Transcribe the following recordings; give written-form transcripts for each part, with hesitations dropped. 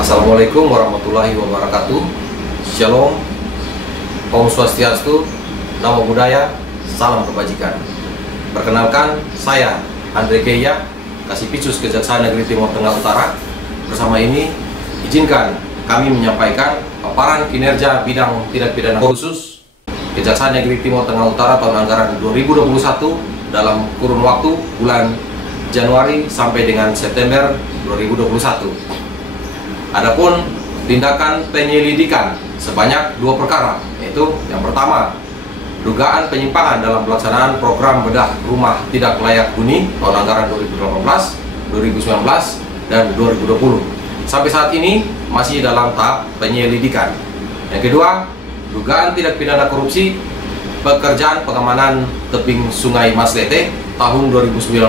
Assalamualaikum warahmatullahi wabarakatuh. Shalom, Om Swastiastu, Namo Buddhaya, salam kebajikan. Perkenalkan, saya Andre Keya, Kasipitsus Kejaksaan Negeri Timur Tengah Utara. Bersama ini, izinkan kami menyampaikan paparan kinerja bidang tindak pidana khusus Kejaksaan Negeri Timur Tengah Utara tahun anggaran 2021 dalam kurun waktu bulan Januari sampai dengan September 2021. Adapun tindakan penyelidikan sebanyak 2 perkara, yaitu yang pertama, dugaan penyimpangan dalam pelaksanaan program bedah rumah tidak layak huni tahun anggaran 2018, 2019, dan 2020. Sampai saat ini masih dalam tahap penyelidikan. Yang kedua, dugaan tindak pidana korupsi pekerjaan pengamanan tebing Sungai Maslete tahun 2019.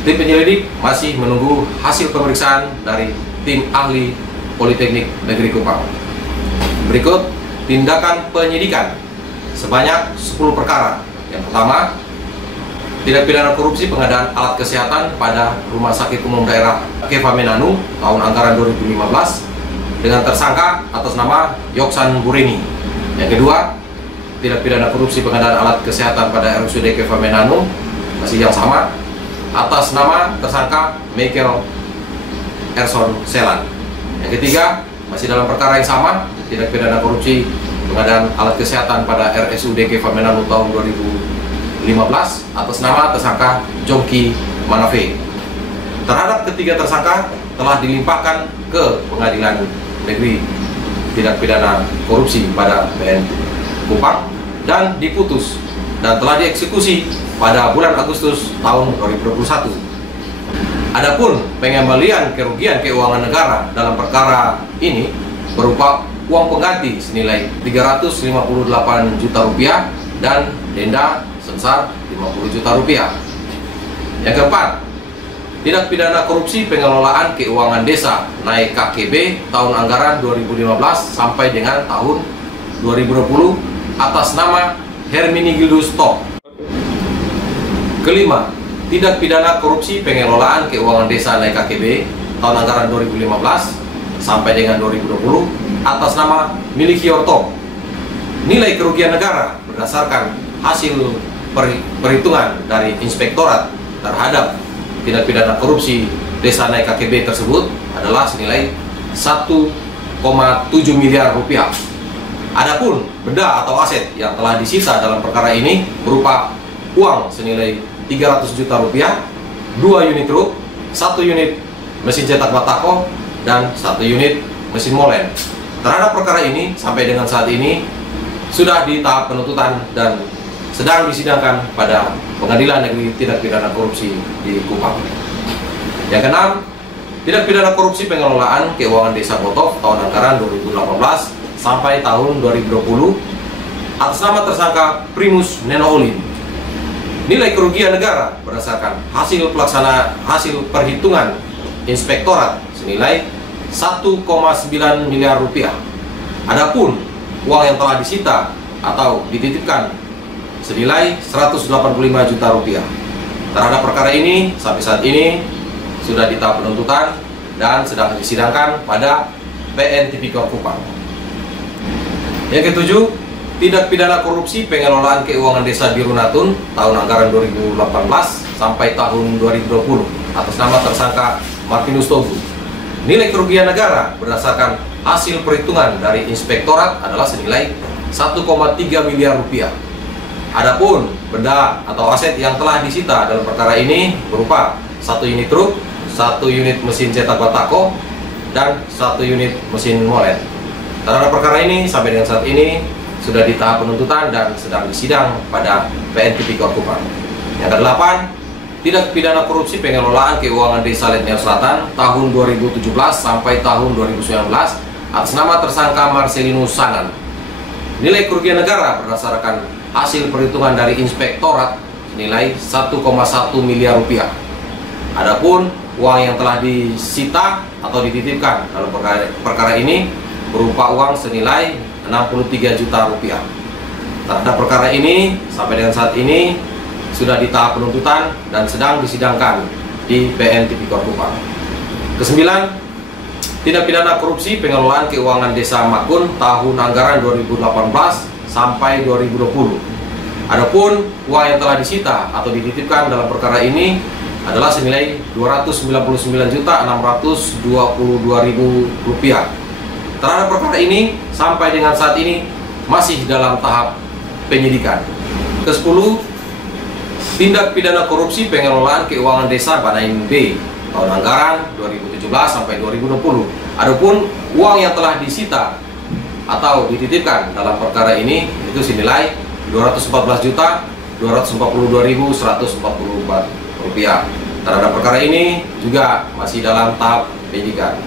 Tim penyelidik masih menunggu hasil pemeriksaan dari tim ahli Politeknik Negeri Kupang. Berikut tindakan penyidikan sebanyak 10 perkara. Yang pertama, tindak pidana korupsi pengadaan alat kesehatan pada Rumah Sakit Umum Daerah Keva Menanu tahun anggaran 2015 dengan tersangka atas nama Yoksan Bureni. Yang kedua, tindak pidana korupsi pengadaan alat kesehatan pada RSUD Keva Menanu masih yang sama atas nama tersangka Michael Erson Selan. Yang ketiga, masih dalam perkara yang sama, tindak pidana korupsi pengadaan alat kesehatan pada RSUD Keva Menanu tahun 2015 atas nama tersangka Jongki Manafe. Terhadap ketiga tersangka telah dilimpahkan ke Pengadilan Negeri Tindak Pidana Korupsi pada PN Kupang dan diputus dan telah dieksekusi pada bulan Agustus tahun 2021. Adapun pengembalian kerugian keuangan negara dalam perkara ini berupa uang pengganti senilai 358 juta rupiah dan denda sebesar 50 juta rupiah. Yang keempat, tindak pidana korupsi pengelolaan keuangan desa naik KKB tahun anggaran 2015 sampai dengan tahun 2020 atas nama Hermini Gildus Top. Kelima, tindak pidana korupsi pengelolaan keuangan desa naik KKB tahun anggaran 2015 sampai dengan 2020 atas nama Milik Yorto. Nilai kerugian negara berdasarkan hasil perhitungan dari Inspektorat terhadap tindak pidana korupsi desa naik KKB tersebut adalah senilai 1,7 miliar rupiah. Adapun benda atau aset yang telah disita dalam perkara ini berupa uang senilai 300 juta rupiah, 2 unit truk, 1 unit mesin cetak batako, dan 1 unit mesin molen. Terhadap perkara ini sampai dengan saat ini sudah di tahap penuntutan dan sedang disidangkan pada Pengadilan Negeri Tindak Pidana Korupsi di Kupang. Yang keenam, tindak pidana korupsi pengelolaan keuangan desa Botov tahun anggaran 2018 sampai tahun 2020 atas nama tersangka Primus Nenoolin. Nilai kerugian negara berdasarkan hasil perhitungan Inspektorat senilai 1,9 miliar rupiah. Adapun uang yang telah disita atau dititipkan senilai 185 juta rupiah. Terhadap perkara ini sampai saat ini sudah di tahap penuntutan dan sedang disidangkan pada PN Tipikor Kupang. Yang ketujuh, tindak pidana korupsi pengelolaan keuangan desa Birunatun tahun anggaran 2018 sampai tahun 2020 atas nama tersangka Martinus Togu. Nilai kerugian negara berdasarkan hasil perhitungan dari Inspektorat adalah senilai 1,3 miliar rupiah. Adapun benda atau aset yang telah disita dalam perkara ini berupa 1 unit truk, 1 unit mesin cetak batako, dan 1 unit mesin molen. Terhadap perkara ini sampai dengan saat ini sudah di tahap penuntutan dan sedang disidang pada PN Tipikor Kupang. Yang kedelapan, tindak pidana korupsi pengelolaan keuangan desa Letniau Selatan tahun 2017 sampai tahun 2019 atas nama tersangka Marcelinus Sanan. Nilai kerugian negara berdasarkan hasil perhitungan dari Inspektorat nilai 1,1 miliar rupiah. Adapun uang yang telah disita atau dititipkan dalam perkara ini berupa uang senilai 63 juta rupiah. Terhadap perkara ini sampai dengan saat ini sudah di tahap penuntutan dan sedang disidangkan di PN Tipikor Kupang. Kesembilan, tindak pidana korupsi pengelolaan keuangan Desa Makun tahun anggaran 2018 sampai 2020. Adapun uang yang telah disita atau dititipkan dalam perkara ini adalah senilai Rp299.622.000. Terhadap perkara ini sampai dengan saat ini masih dalam tahap penyidikan. Ke-10, tindak pidana korupsi pengelolaan keuangan desa Banain B tahun anggaran 2017 sampai 2020. Adapun uang yang telah disita atau dititipkan dalam perkara ini itu senilai Rp214.242.144. Terhadap perkara ini juga masih dalam tahap penyidikan.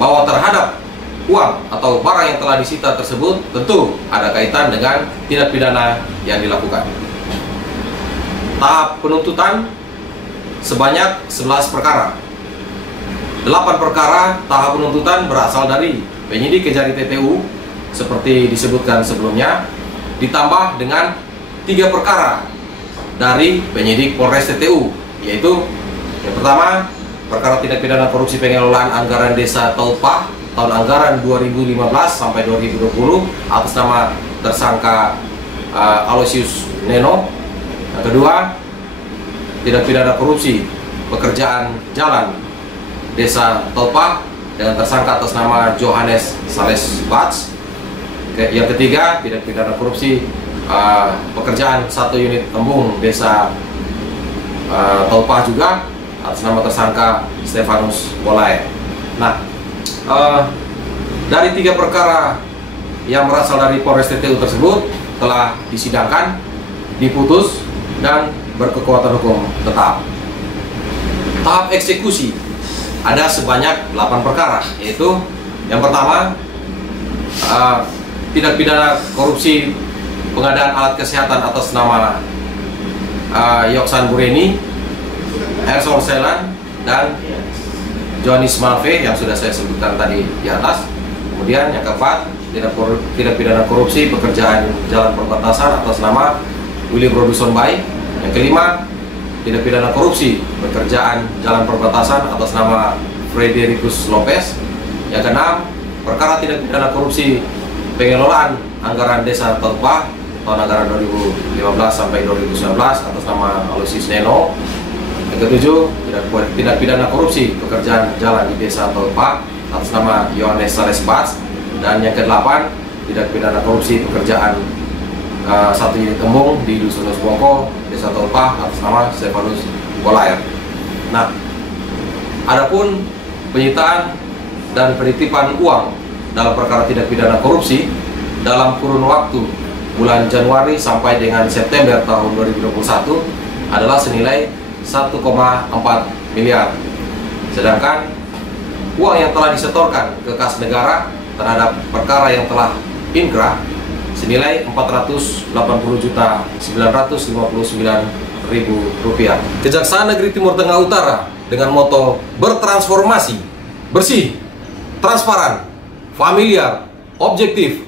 Bahwa terhadap uang atau barang yang telah disita tersebut tentu ada kaitan dengan tindak pidana yang dilakukan. Tahap penuntutan sebanyak 11 perkara. 8 perkara tahap penuntutan berasal dari penyidik Kejari TTU seperti disebutkan sebelumnya, ditambah dengan 3 perkara dari penyidik Polres TTU, yaitu yang pertama perkara tindak pidana korupsi pengelolaan anggaran desa Taupah tahun anggaran 2015 sampai 2020 atas nama tersangka Aloysius Neno. Yang kedua, tindak pidana korupsi pekerjaan jalan Desa Taupah dengan tersangka atas nama Johannes Sales Bats. Yang ketiga, tindak pidana korupsi pekerjaan 1 unit embung Desa Taupah juga atas nama tersangka Stefanus Bolae. Nah, dari 3 perkara yang berasal dari Polres TTU tersebut telah disidangkan, diputus, dan berkekuatan hukum tetap. Tahap eksekusi ada sebanyak 8 perkara, yaitu yang pertama tindak pidana korupsi pengadaan alat kesehatan atas nama Yoksan Bureni, Ersol Selan, dan Johannes Malve yang sudah saya sebutkan tadi di atas. Kemudian yang keempat, tindak pidana korupsi pekerjaan jalan perbatasan atas nama Willy Produson Bay. Yang kelima, tindak pidana korupsi pekerjaan jalan perbatasan atas nama Fredericus Lopez. Yang keenam, perkara tindak pidana korupsi pengelolaan anggaran Desa Taupah tahun anggaran 2015 sampai 2019 atas nama Aloysius Neno. Yang ketujuh, tindak pidana korupsi pekerjaan jalan di Desa Taupah atas nama Johannes Sales Bats. Dan yang kedelapan, tindak pidana korupsi pekerjaan 1 unit embung di Dusun Bongko, Desa Taupah atas nama Stefanus Bolae. Nah, adapun penyitaan dan penitipan uang dalam perkara tindak pidana korupsi dalam kurun waktu bulan Januari sampai dengan September tahun 2021 adalah senilai 1,4 miliar. Sedangkan uang yang telah disetorkan ke kas negara terhadap perkara yang telah inkrah senilai Rp480.959.000. Kejaksaan Negeri Timur Tengah Utara dengan moto bertransformasi, bersih, transparan, familiar, objektif,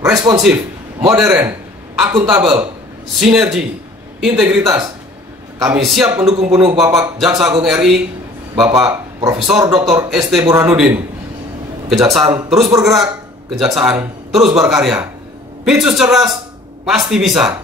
responsif, modern, akuntabel, sinergi, integritas. Kami siap mendukung penuh Bapak Jaksa Agung RI, Bapak Profesor Dr. ST Burhanuddin. Kejaksaan terus bergerak, kejaksaan terus berkarya. Pitsus cerdas, pasti bisa.